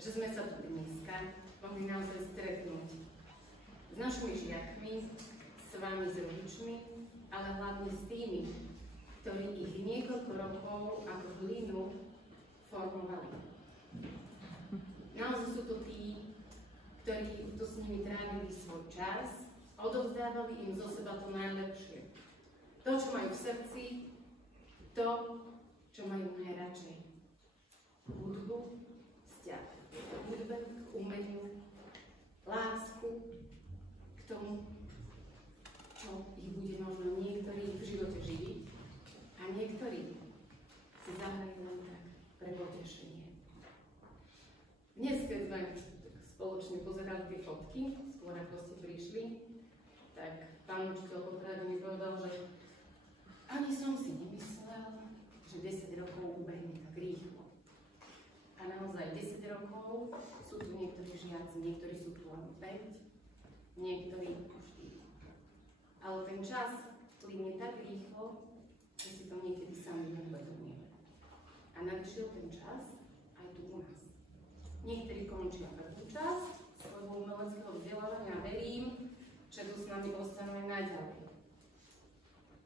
že sme sa tu dneska mohli naozaj stretnúť s našimi žiakmi, s vami, s rodičmi, ale hlavne s tými, ktorí ich niekoľko rokov ako hlinu formovali. Naozaj sú to tí, ktorí tu s nimi trávili svoj čas a odovzdávali im zo seba to najlepšie. To, čo majú v srdci, to, čo majú najradšej. Hudbu, vzťah k hudbe, k umeniu, lásku k tomu, čo ich bude možno niektorí v živote živiť a niektorí si zahrajú len tak pre potešenie. Dnes, keď sme spoločne pozerali tie fotky, skôr ako ste prišli, tak pán učiteľ Popradu mi povedal, že ani som si nemyslel, že 10 rokov ubehne tak rýchlo. A naozaj 10 rokov sú tu niektorí žiaci, niektorí sú tu len 5, niektorí už 4. Ale ten čas plynie tak rýchlo, že si to niekedy sami neuvedomíme. A nadišiel ten čas aj tu u nás. Niektorí končia prvú časť svojho umeleckého vzdelávania a verím, že tu s nami ostanú aj naďalej.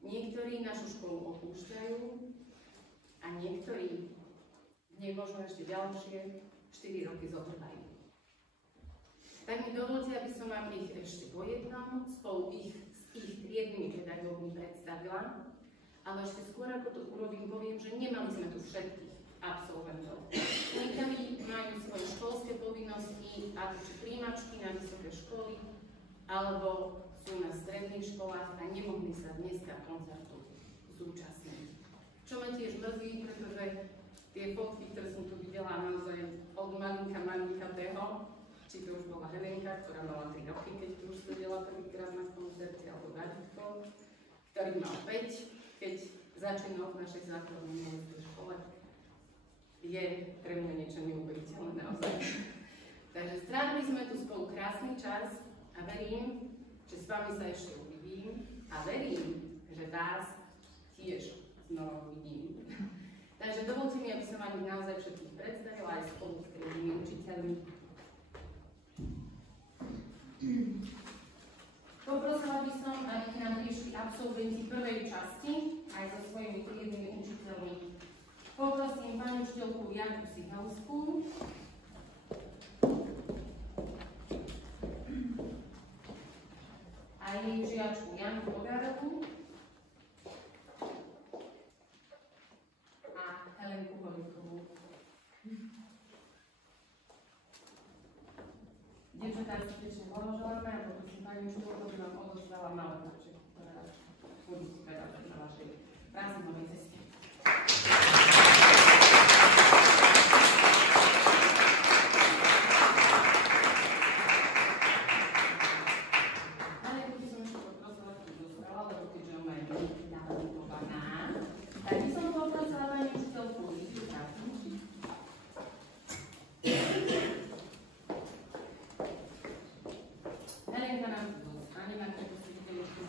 Niektorí našu školu opúšťajú a niektorí v nej možno ešte ďalšie 4 roky zotrvajú. Tak mi dovolte, aby som vám ich ešte po jednom spolu s ich triednymi pedagógmi predstavila, ale ešte skôr ako to urobím, poviem, že nemali sme tu všetkých absolventov. Niektorí majú svoje školské povinnosti, ako či príjmačky na vysoké školy, alebo sú na stredných školách a nemohli sa dneska koncertu zúčastniť. Čo ma tiež mrzí, pretože tie fotky, ktoré som tu videla naozaj od malinkatého, či to už bola Helenka, ktorá mala 3 roky, keď tu už sedela prvýkrát na koncerte, alebo Daditko, ktorý mal 5, keď začínal v našej základnej umeleckej škole, je pre mňa niečo neuveriteľné naozaj. Takže strávili sme tu spolu krásny čas a verím, že s vami sa ešte uvidím a verím, že vás tiež znova uvidím. Takže dovolte mi, aby som vám ich naozaj všetkých predstavila aj spolu s triednymi učiteľmi. Poprosila by som, aby k nám prišli absolventi prvej časti aj so svojimi triednymi učiteľmi. Poprosím pani učiteľku Janku Sihelskú, a jej žiačku Janku Ogarovú a Helenku Holikovú. Dievčatá srdečne blahoželáme a poprosím pani učiteľku, aby vám odozdala malé darček, ktoré budú superať na vašej prázdninovej ceste. Helenka nám tu zostane, na ktorú si videli ešte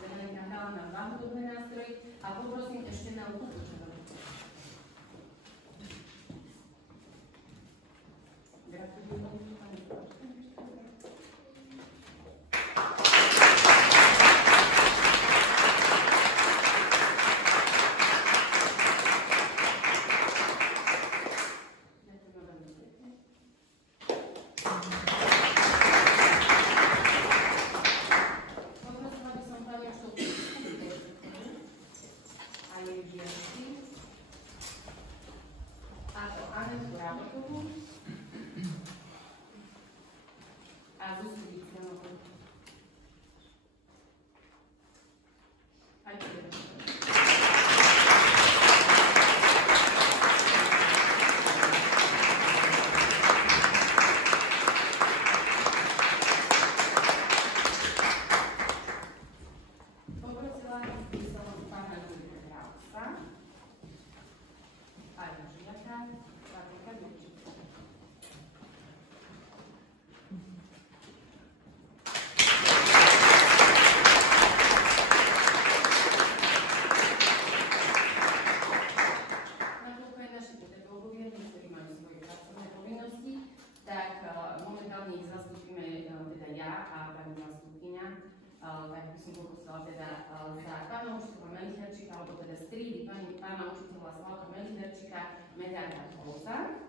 by som poprosila teda za pána učiteľa Melicharčíka, alebo teda z triedy pána učiteľa Slavka Melicharčíka, Medárka Kolca.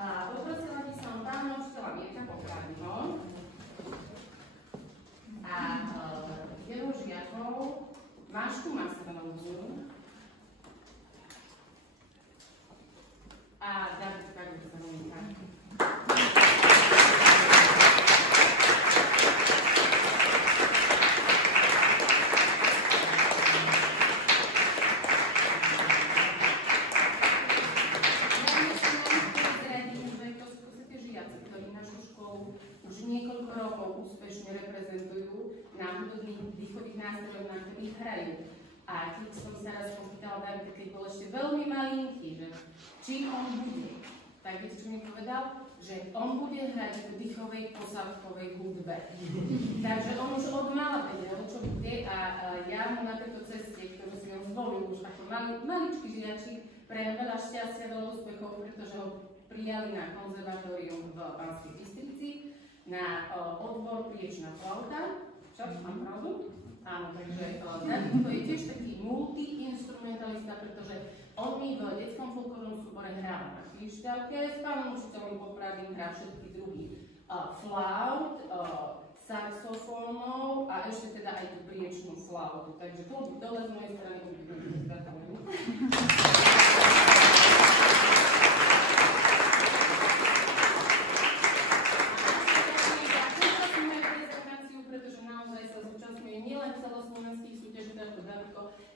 Poprosila by som pána učiteľa Mirka Pochádneho a jeho žiakov Mášku Mastronovú a Davidka Gustanovníka. A keď som sa raz popýtala Davida, keď bol ešte veľmi malinký, že či on bude, tak viete, čo mi povedal? Že on bude hrať v dýchovej posádkovej hudbe. Takže on už od mala vedel, čo bude a ja mu na tejto ceste, ktorú si on zvolil už ako maličký žiačik, pre veľa šťastia, veľa úspechov, pretože ho prijali na konzervatórium v Banskej Bystrici, na odbor priečná flauta. Čo? Mám pravdu? Áno, takže David je tiež taký multi-instrumentalista, pretože on mi v detskom folklórnom súbore hral na krištálke, s pánom učiteľom Popravým hrá všetky druhy flaut, saxofónov a ešte teda aj tú priečnú flautu. Takže tu dole z mojej strany budeme gratulujem.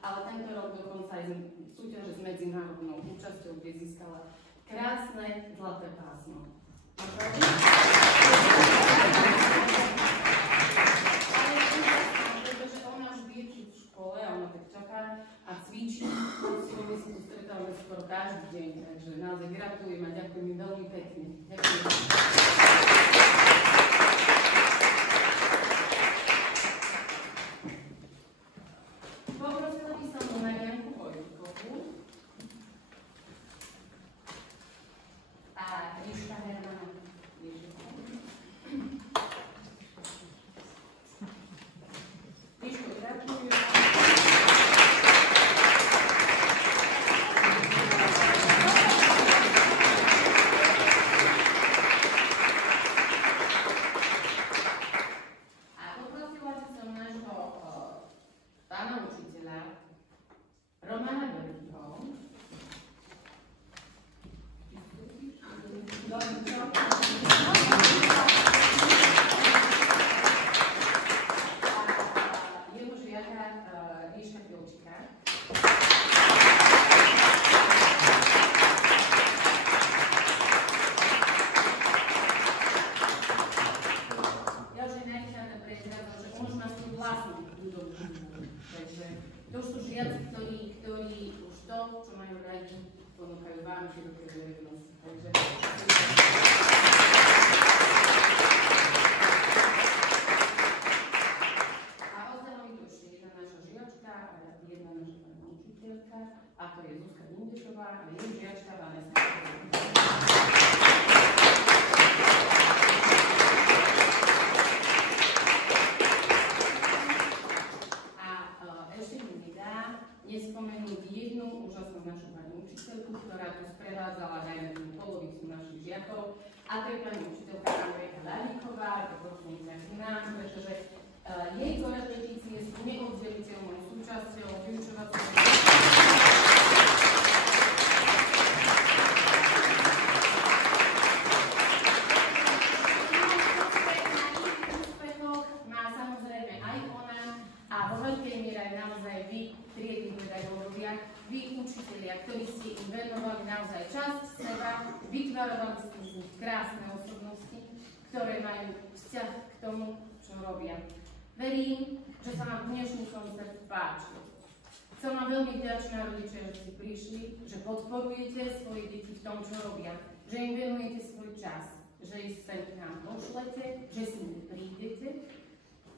Ale tento rok dokonca aj súťaže s medzinárodnou účasťou, kde získala krásne zlaté pásmo. Pretože ona už vie v škole a ona tak čaká a cvičí, my si tu stretávame skoro každý deň, takže naozaj gratulujem a ďakujem mi veľmi pekne. Ďakujem. Poprosila by som o Marianku Vojtkovú a Ríška Hermana Ježikovú. Ríšku, gratulujem. To sú žiaci, ktorí už to, čo majú radi, ponúkajú vám široké verejnosti. Takže... A ostala mi tu ešte jedna naša žiačka a jedna naša pani učiteľka, a to je Zuzka Bindešová a jej žiačka Vanessa. Nespomenúť jednu úžasnú našu pani učiteľku, ktorá tu sprevádzala najmä polovicu našich žiakov, a to je pani učiteľka Andrejka Daníková, to prostredníca k nám, pretože jej korepetície sú neoddeliteľnou súčasťou vyučovacieho úspechov vytvárali ste z nich krásne osobnosti, ktoré majú vzťah k tomu, čo robia. Verím, že sa vám dnešný koncert páčil. Som vám veľmi vďačná, rodičia, že ste prišli, že podporujete svoje deti v tom, čo robia, že im venujete svoj čas, že ich sem k nám pošlete, že si im prídete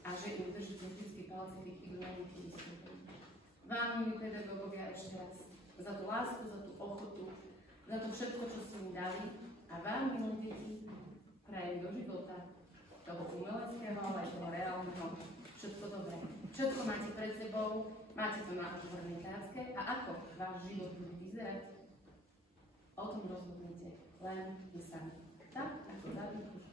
a že im držíte vždy palce v ich vývojných výstupov. Vám, milí pedagógovia, ešte raz za tú lásku, za tú ochotu, za to všetko, čo ste mi dali a vám, milí deti, prajem do života toho umeleckého, ale aj toho reálneho všetko dobré. Všetko máte pred sebou, máte to na otvorenej tácke a ako váš život bude vyzerať, o tom rozhodnete len vy sami. Tak, ako David už